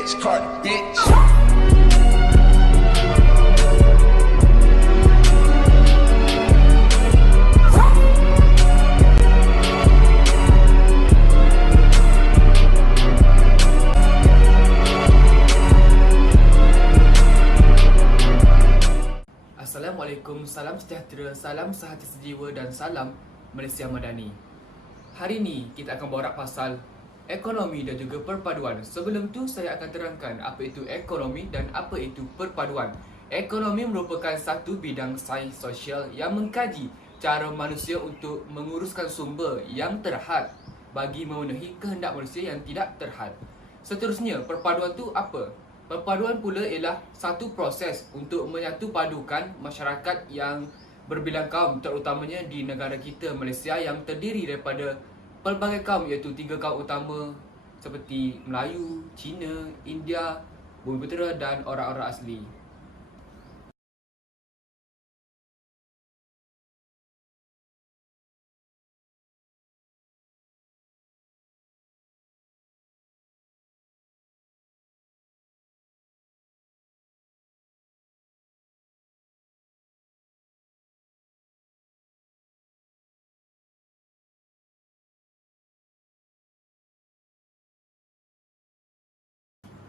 bitch, Cardi bitch. Assalamualaikum, salam sejahtera, salam sehati sejiwa dan salam Malaysia Madani. Hari ini kita akan borak pasal ekonomi dan juga perpaduan. Sebelum tu saya akan terangkan apa itu ekonomi dan apa itu perpaduan. Ekonomi merupakan satu bidang sains sosial yang mengkaji cara manusia untuk menguruskan sumber yang terhad bagi memenuhi kehendak manusia yang tidak terhad. Seterusnya, perpaduan tu apa? Perpaduan pula ialah satu proses untuk menyatu padukan masyarakat yang berbilang kaum, terutamanya di negara kita Malaysia yang terdiri daripada pelbagai kaum, iaitu 3 kaum utama seperti Melayu, Cina, India, Bumiputera dan orang-orang asli.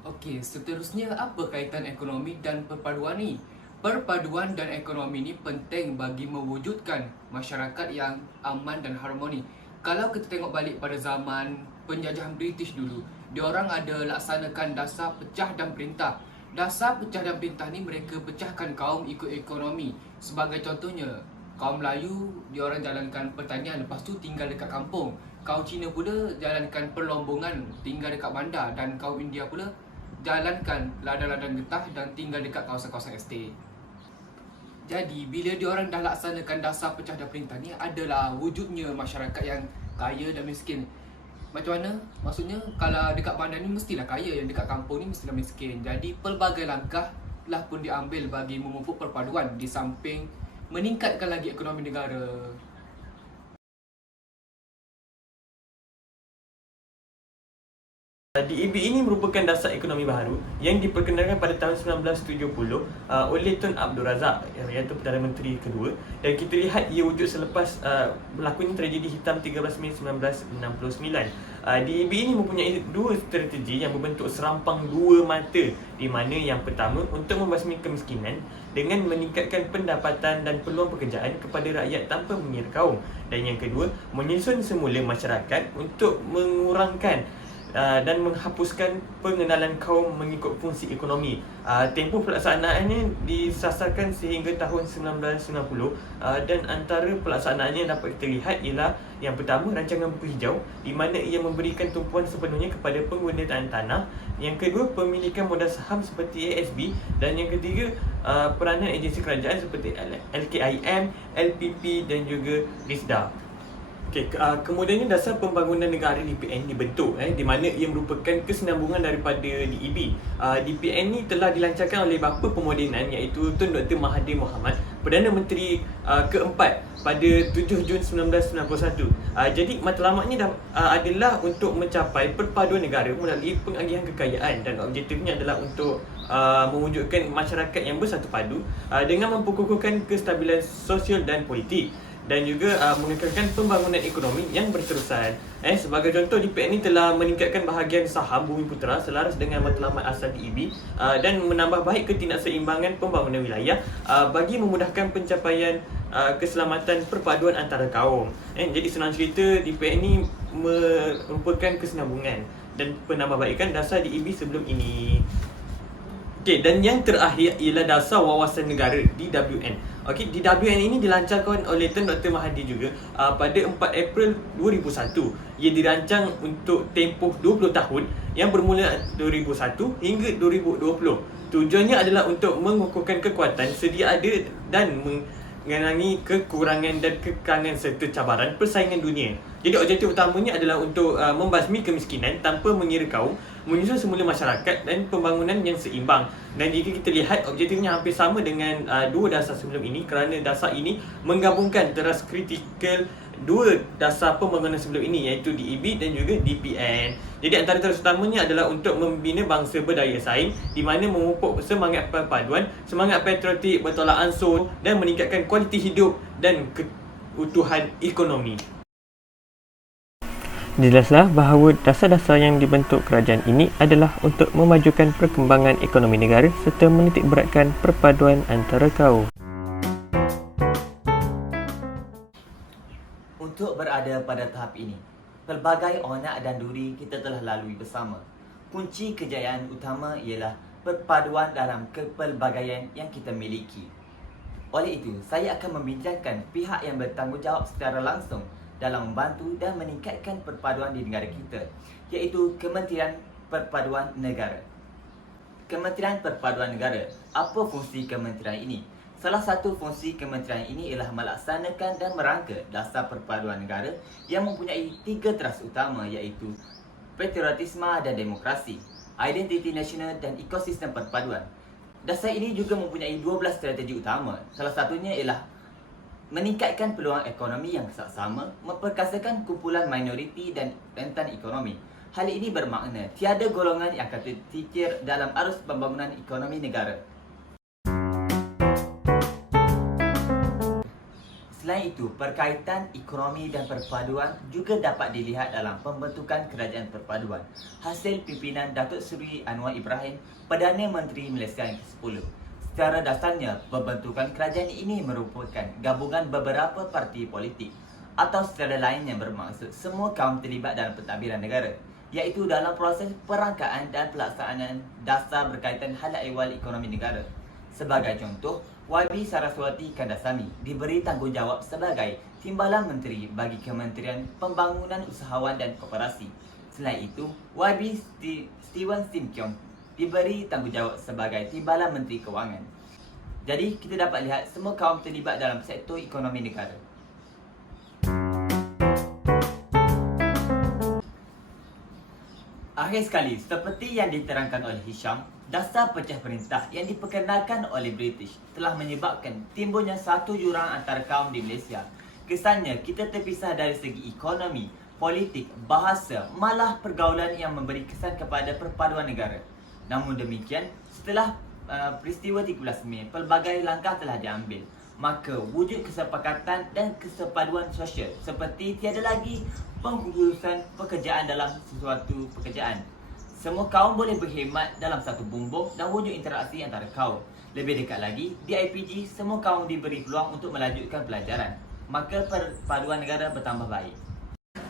Okey, seterusnya apa kaitan ekonomi dan perpaduan ni? Perpaduan dan ekonomi ni penting bagi mewujudkan masyarakat yang aman dan harmoni. Kalau kita tengok balik pada zaman penjajahan British dulu, diorang ada laksanakan dasar pecah dan perintah. Dasar pecah dan perintah ni mereka pecahkan kaum ikut ekonomi. Sebagai contohnya, kaum Melayu diorang jalankan pertanian, lepas tu tinggal dekat kampung. Kaum Cina pula jalankan perlombongan, tinggal dekat bandar, dan kaum India pula jalankan ladang-ladang getah dan tinggal dekat kawasan-kawasan estate. Jadi bila diorang dah laksanakan dasar pecah dan perintah ni, adalah wujudnya masyarakat yang kaya dan miskin. Macam mana? Maksudnya kalau dekat bandar ni mestilah kaya, yang dekat kampung ni mestilah miskin. Jadi pelbagai langkah telah pun diambil bagi memupuk perpaduan di samping meningkatkan lagi ekonomi negara. DEB ini merupakan dasar ekonomi baru yang diperkenalkan pada tahun 1970 oleh Tun Abdul Razak, iaitu Perdana Menteri kedua, dan kita lihat ia wujud selepas berlakunya tragedi hitam 13 Mei 1969. DEB ini mempunyai dua strategi yang berbentuk serampang dua mata, di mana yang pertama untuk membasmi kemiskinan dengan meningkatkan pendapatan dan peluang pekerjaan kepada rakyat tanpa mengira kaum, dan yang kedua menyusun semula masyarakat untuk mengurangkan dan menghapuskan pengenalan kaum mengikut fungsi ekonomi. Tempoh pelaksanaannya disasarkan sehingga tahun 1990, dan antara pelaksanaannya yang dapat kita lihat ialah yang pertama, rancangan buku hijau, di mana ia memberikan tumpuan sepenuhnya kepada penggunaan tanah. Yang kedua, pemilikan modal saham seperti ASB, dan yang ketiga, peranan agensi kerajaan seperti LKIM, LPP dan juga RISDA. Kemudiannya dasar pembangunan negara DPN dibentuk, di mana ia merupakan kesinambungan daripada DEB. DPN ni telah dilancarkan oleh bapa pemodenan, iaitu Tun Dr. Mahathir Mohamad, Perdana Menteri keempat pada 7 Jun 1991. Jadi matlamatnya adalah untuk mencapai perpaduan negara melalui pengagihan kekayaan, dan objektifnya adalah untuk mewujudkan masyarakat yang bersatu padu dengan memperkukuhkan kestabilan sosial dan politik, dan juga mengekalkan pembangunan ekonomi yang berterusan. Sebagai contoh, DPN ini telah meningkatkan bahagian saham Bumiputera selaras dengan matlamat asal DEB, dan menambah baik ketidakseimbangan pembangunan wilayah bagi memudahkan pencapaian keselamatan perpaduan antara kaum. Jadi senang cerita, DPN ini merupakan kesinambungan dan penambahbaikan dasar DEB sebelum ini. Dan yang terakhir ialah dasar wawasan negara DWN. DWN ini dilancarkan oleh Tun Dr. Mahathir juga pada 4 April 2001. Ia dirancang untuk tempoh 20 tahun yang bermula 2001 hingga 2020. Tujuannya adalah untuk mengukuhkan kekuatan sedia ada dan mengenangi kekurangan dan kekangan serta cabaran persaingan dunia. Jadi objektif utamanya adalah untuk membasmi kemiskinan tanpa mengira kaum, menyusun semula masyarakat dan pembangunan yang seimbang. Dan jika kita lihat, objektifnya hampir sama dengan dua dasar sebelum ini, kerana dasar ini menggabungkan teras kritikal dua dasar pembangunan sebelum ini, iaitu DEB dan juga DPN. Jadi antara tugas utamanya adalah untuk membina bangsa berdaya saing, di mana memupuk semangat perpaduan, semangat patriotik, bertolak ansur dan meningkatkan kualiti hidup dan keutuhan ekonomi. Jelaslah bahawa dasar-dasar yang dibentuk kerajaan ini adalah untuk memajukan perkembangan ekonomi negara serta menitik beratkan perpaduan antara kaum. Untuk berada pada tahap ini, pelbagai onak dan duri kita telah lalui bersama. Kunci kejayaan utama ialah perpaduan dalam kepelbagaian yang kita miliki. Oleh itu, saya akan membincangkan pihak yang bertanggungjawab secara langsung dalam membantu dan meningkatkan perpaduan di negara kita, iaitu Kementerian Perpaduan Negara. Kementerian Perpaduan Negara, apa fungsi kementerian ini? Salah satu fungsi kementerian ini ialah melaksanakan dan merangka dasar perpaduan negara yang mempunyai 3 teras utama, iaitu patriotisme dan demokrasi, identiti nasional dan ekosistem perpaduan. Dasar ini juga mempunyai 12 strategi utama. Salah satunya ialah meningkatkan peluang ekonomi yang saksama, memperkasakan kumpulan minoriti dan rentan ekonomi. Hal ini bermakna tiada golongan yang akan tercicir dalam arus pembangunan ekonomi negara. Selain itu, perkaitan ekonomi dan perpaduan juga dapat dilihat dalam pembentukan Kerajaan Perpaduan, hasil pimpinan Datuk Seri Anwar Ibrahim, Perdana Menteri Malaysia yang ke-10. Secara dasarnya, pembentukan kerajaan ini merupakan gabungan beberapa parti politik atau secara lain yang bermaksud semua kaum terlibat dalam pentadbiran negara, iaitu dalam proses perangkaan dan pelaksanaan dasar berkaitan hal ehwal ekonomi negara. Sebagai contoh, YB Saraswati Kandasamy diberi tanggungjawab sebagai Timbalan Menteri bagi Kementerian Pembangunan Usahawan dan Koperasi. Selain itu, YB Steven Sim Kiong diberi tanggungjawab sebagai Timbalan Menteri Kewangan. Jadi, kita dapat lihat semua kaum terlibat dalam sektor ekonomi negara. Akhir sekali, seperti yang diterangkan oleh Hisham, dasar pecah perintah yang diperkenalkan oleh British telah menyebabkan timbulnya satu jurang antara kaum di Malaysia. Kesannya, kita terpisah dari segi ekonomi, politik, bahasa, malah pergaulan yang memberi kesan kepada perpaduan negara. Namun demikian, setelah peristiwa 13 Mei, pelbagai langkah telah diambil. Maka wujud kesepakatan dan kesepaduan sosial seperti tiada lagi pengkhususan pekerjaan dalam sesuatu pekerjaan. Semua kaum boleh berkhidmat dalam satu bumbung dan wujud interaksi antara kaum. Lebih dekat lagi, di IPG, semua kaum diberi peluang untuk melanjutkan pelajaran. Maka perpaduan negara bertambah baik.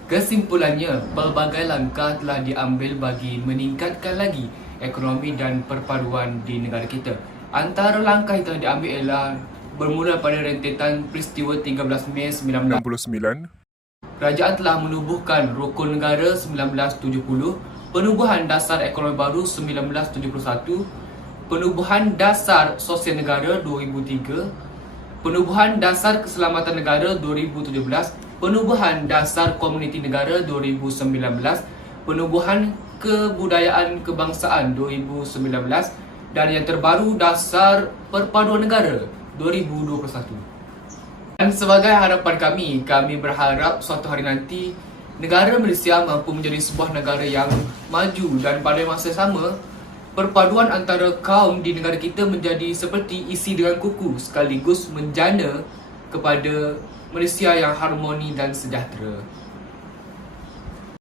Kesimpulannya, pelbagai langkah telah diambil bagi meningkatkan lagi ekonomi dan perpaduan di negara kita. Antara langkah yang telah diambil ialah bermula pada rentetan peristiwa 13 Mei 1969. Kerajaan telah menubuhkan Rukun Negara 1970, Penubuhan Dasar Ekonomi Baru 1971, Penubuhan Dasar Sosial Negara 2003, Penubuhan Dasar Keselamatan Negara 2017, Penubuhan Dasar Komuniti Negara 2019, Penubuhan Kebudayaan Kebangsaan 2019 dan yang terbaru Dasar Perpaduan Negara 2021. Dan sebagai harapan kami berharap suatu hari nanti negara Malaysia mampu menjadi sebuah negara yang maju dan pada masa sama perpaduan antara kaum di negara kita menjadi seperti isi dengan kuku sekaligus menjana kepada Malaysia yang harmoni dan sejahtera.